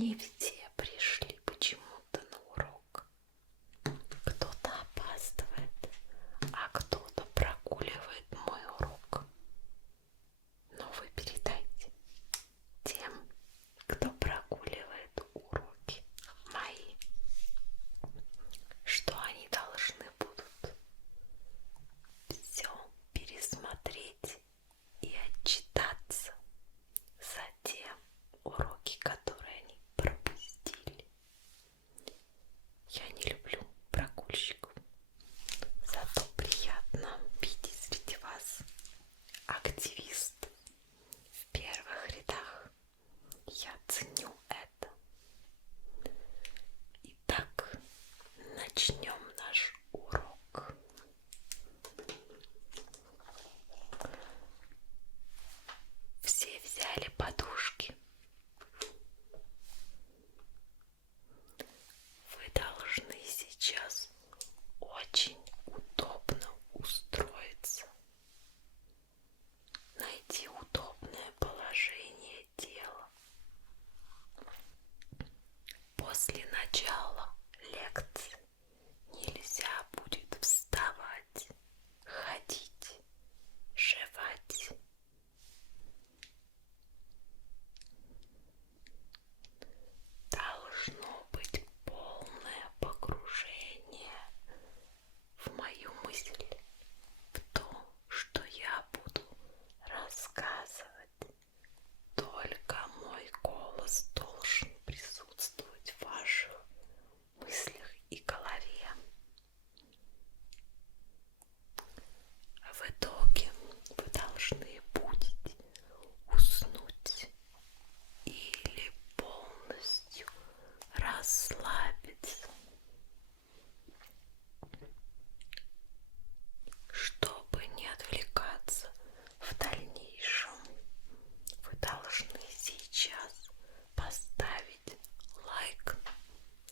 Не все пришли почему-то на урок. Кто-то опаздывает, а кто-то прогуливает мой урок. Но вы передайте тем, кто прогуливает уроки мои, что они должны будут все пересмотреть и отчитаться за те уроки, которые они пропустили. Я не люблю прогульщиков, зато приятно видеть среди вас активистов в первых рядах. Я ценю это. Итак, начнем наш урок. Все взяли подушки. Вы должны сейчас очень удобно устроиться. Найти удобное положение тела. После начала лекции нельзя будет вставать, ходить, жевать. Должно быть полное погружение в мою мысль, в то, что я буду рассказывать. Только мой голос должен присутствовать в ваших мыслях и голове. В итоге вы должны будете уснуть или полностью расслабиться. Чтобы не отвлекаться в дальнейшем, вы должны сейчас поставить лайк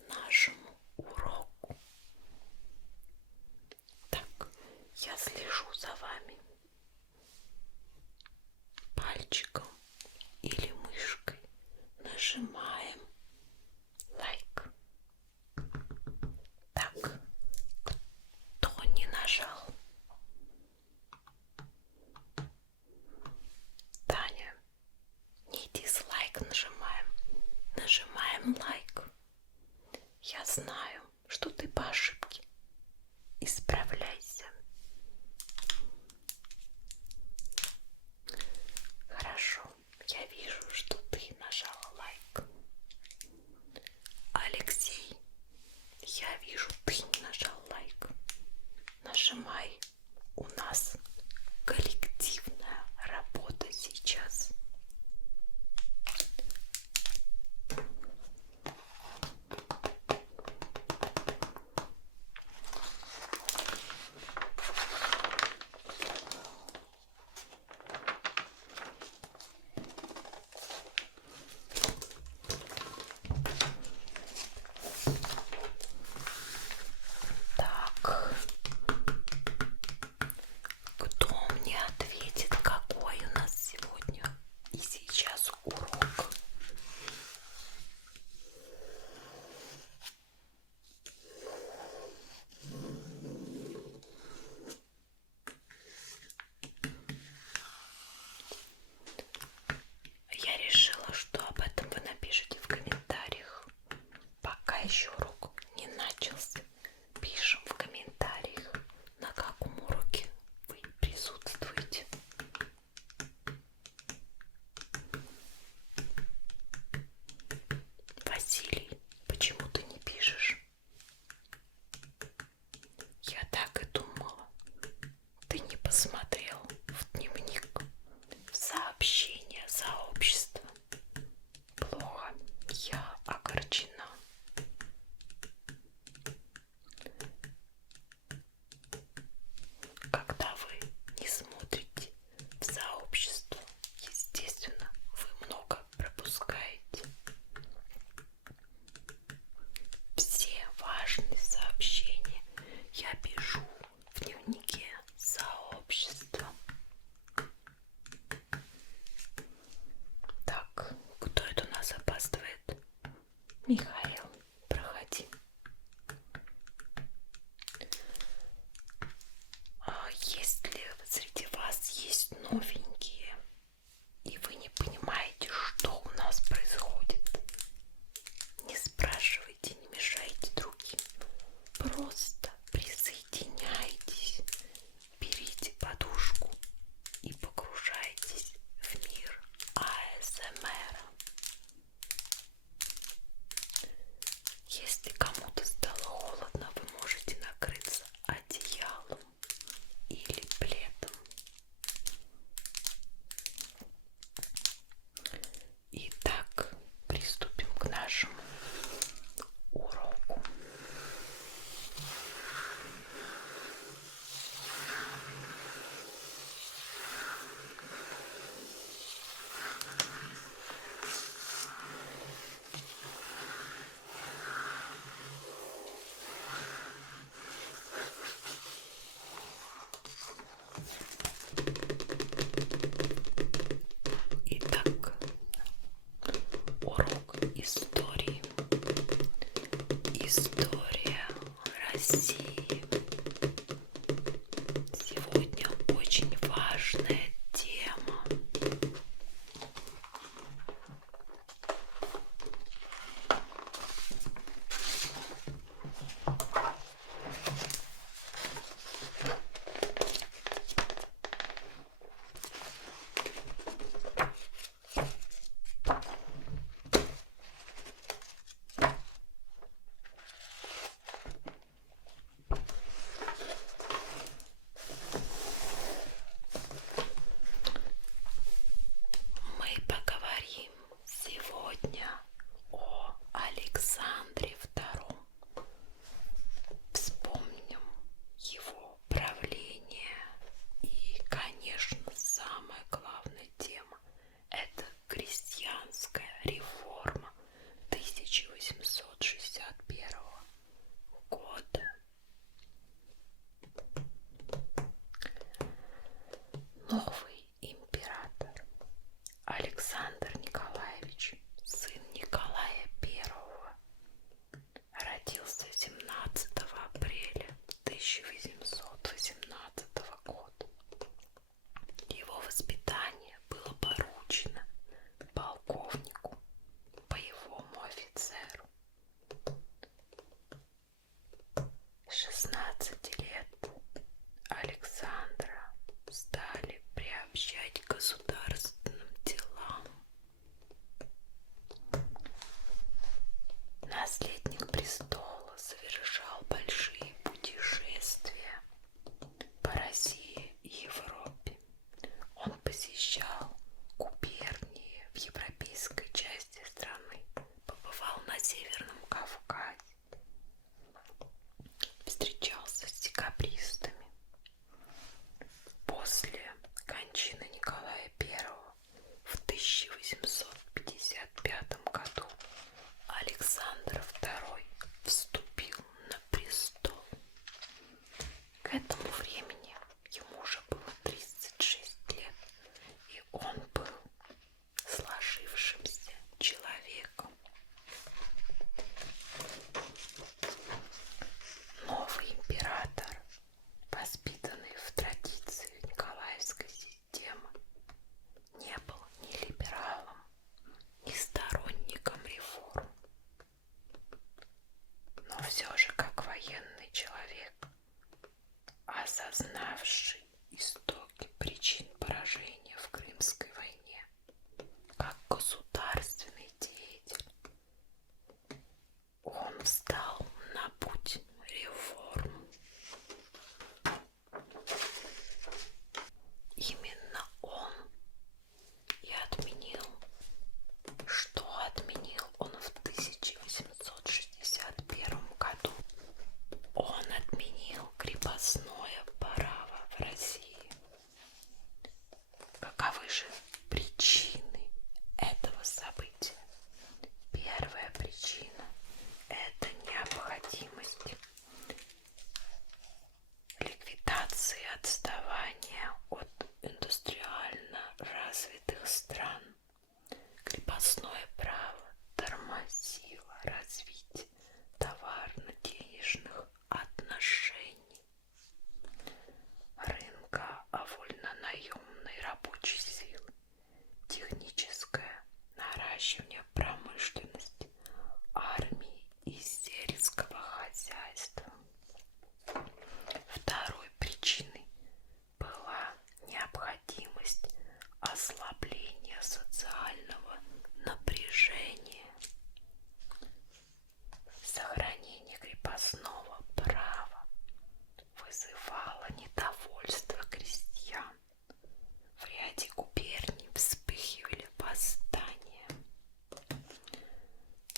нашему уроку. Так, я слежу за вами пальчиком или мышкой. Нажимаем лайк. Так, кто не нажал? Таня, не дизлайк нажимаем. Нажимаем лайк. Я знаю, что ты по ошибке. Исправляйся. Хорошо, я вижу, что ты нажала лайк. Михаил, проходи. Если среди вас есть новенькие, и вы не понимаете, что у нас происходит, не спрашивайте, не мешайте другим. Просто присоединяйтесь, берите подушку и погружайтесь в мир АСМР. Если кому-то стало холодно, вы можете накрыться одеялом или пледом. Итак, приступим к нашему уроку. Итак, урок истории. История России. Сегодня очень важная тема. Мы поговорим сегодня о Александре II. Вспомним его правление. И, конечно, самая главная тема – это крестьянская реформа 1861 года. Новый император Александр Николаевич, сын Николая I, родился 17 апреля 1818 года. Его воспитание было поручено полковнику, боевому офицеру. С 16 лет Александра стали приобщать к государственным делам. Наследник престола совершал большие путешествия по России и Европе. Он посещал губернии в европейской части страны, побывал на Северном Кавказе, встречался с декабристами. После кончины Николая I в 1855 году Александр II вступил на престол. К этому времени ему уже было 36 лет, и он был сложившимся человеком. Новый император, воспитанный в традиции николаевской системы, не был ни либералом, ни сторонником реформ. Но все же, как военный человек, осознавший истоки причин поражения в Крымской войне, как государственный деятель, он встал на путь реформ. Именно он и отменил, что отменил он в 1861 году. Он отменил крепостное право в России. Каковы же причины этого события? Первая причина – это необходимость ликвидации отставания от индустриально развитых стран. Крепостное право тормозило развитие промышленности, армии и сельского хозяйства. Второй причиной была необходимость ослабления социального напряжения. Сохранение крепостного права вызывало недовольство крестьян. В ряде губерний вспыхивали восстания.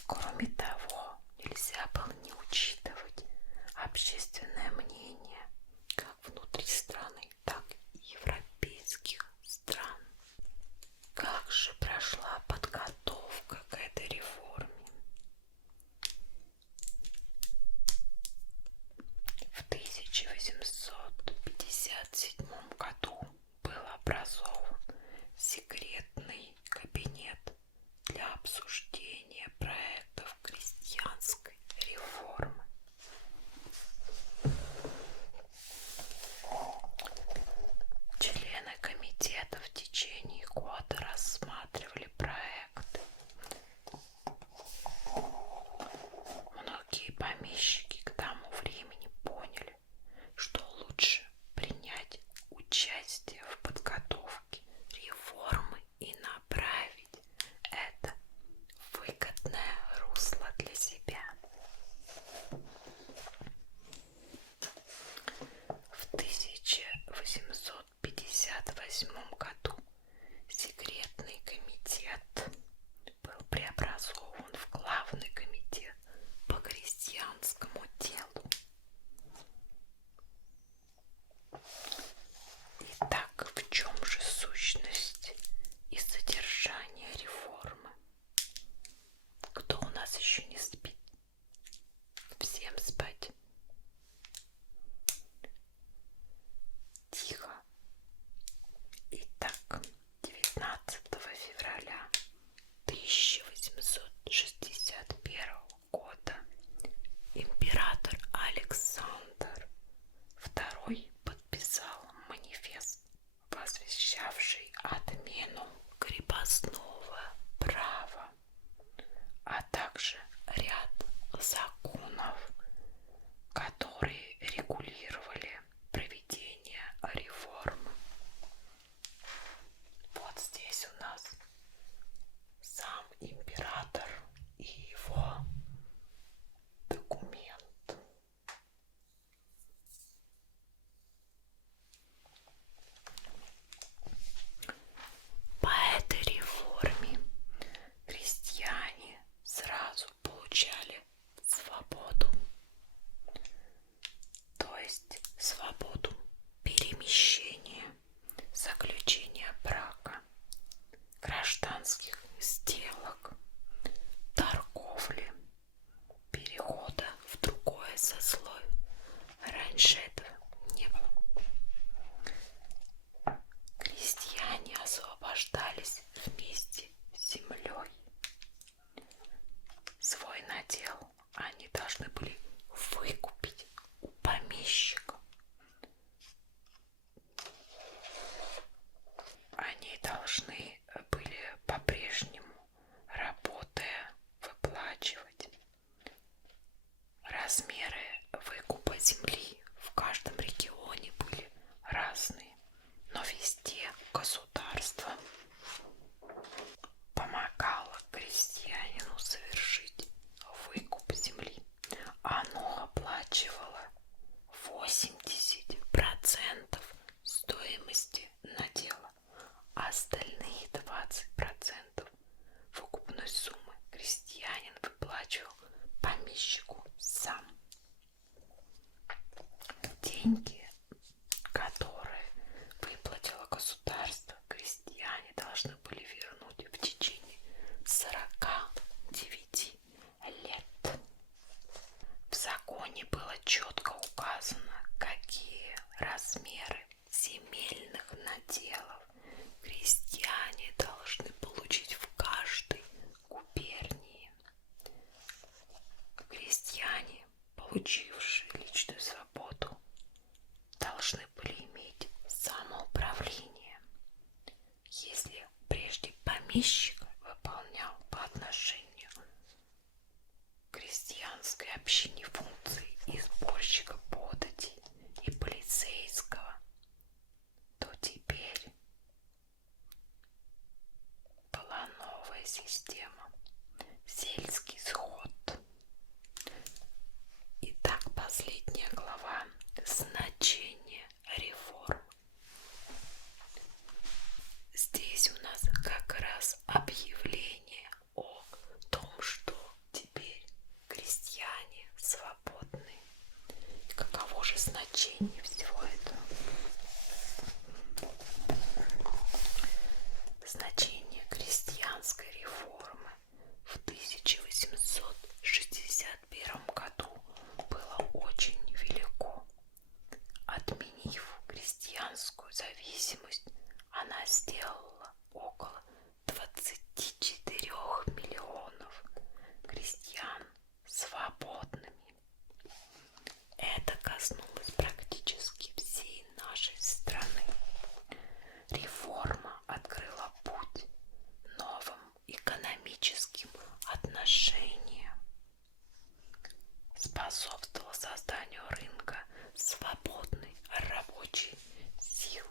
Кроме того, нельзя было не учитывать общественное мнение как внутри страны, так и европейских стран. Как же прошла подготовка к этой реформе? В 1857 году был образован секретный кабинет для обсуждения проектов крестьянской реформы. Члены комитета в течение года рассматривали проекты. Многие помещики к тому времени поняли, что лучше принять участие в подготовке реформы и направить это в выгодное русло для себя. В 1858 году секретный комитет был преобразован в главный комитет по крестьянскому делу. Итак, в чем же сущность и содержание реформы? Кто у нас еще не спит? Всем спать. Тихо. Итак, 19 февраля 1861 года император Александр II подписал манифест, возвещавший отмену крепостного права, а также ряд законов, которые регулировали проведение реформы. Вот здесь у нас сам император и его документ. По этой реформе крестьяне сразу получали свободу, то есть свободу перемещения, заключения брака, гражданских сделок, торговли, перехода в другое сословие. Раньше этого не было. Крестьяне освобождались вместе с землей. Свой надел они должны были выкупить у помещика. Они должны были по-прежнему, работая, выплачивать. Размеры выкупа земли в каждом регионе были разные, но везде государство помогало крестьянину совершить выкуп земли. Оно оплачивало 80% стоимости надела, а остальные 20% выкупной суммы крестьянин выплачивал помещику сам. Деньги, которые выплатило государство, крестьяне должны были вернуть в течение 49 лет. В законе было четко указано, какие размеры земельных наделов крестьяне должны получить в каждой губернии. Крестьяне, получившие личную свободу, должны были иметь самоуправление. Если прежде помещик выполнял по одной предложению крестьянской общине функций и сборщика податей, и полицейского, то теперь была новая система — сельский сход. Итак, последняя глава — значение реформ. Здесь у нас как раз объявление о том, что теперь крестьяне свободны. Каково же значение всего этого? Значение крестьянской реформы в 1861 году было очень велико. Отменив крестьянскую зависимость, она сделала около 24 миллионов крестьян свободными. Это коснулось практически всей нашей страны. Реформа открыла путь новым экономическим отношениям, способствовала созданию рынка свободной рабочей силы.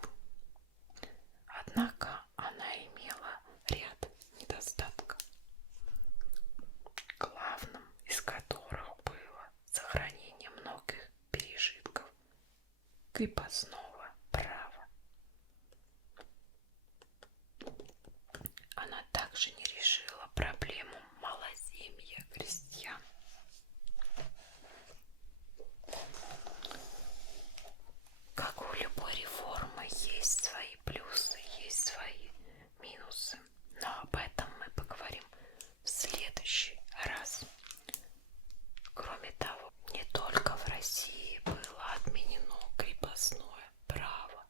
Однако она имела ряд недостатков, главным из которых было сохранение многих пережитков крепостного права. Она также не решила проблему малоземья крестьян. Как у любой реформы есть свои плюсы, есть свои минусы, но об этом мы поговорим в следующий раз. Кроме того, не только в России было отменено крепостное право.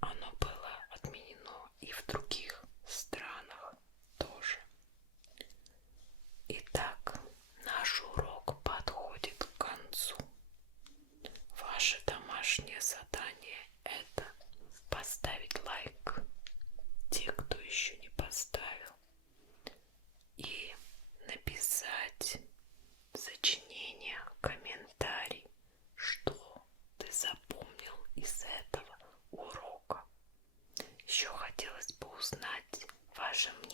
Оно было отменено и в других странах тоже. Итак, наш урок подходит к концу. Ваше домашнее задание — это поставить лайк, те, кто еще не поставил, и написать в сочинениях комментарий, что ты запомнил из этого урока. Еще хотелось бы узнать ваше мнение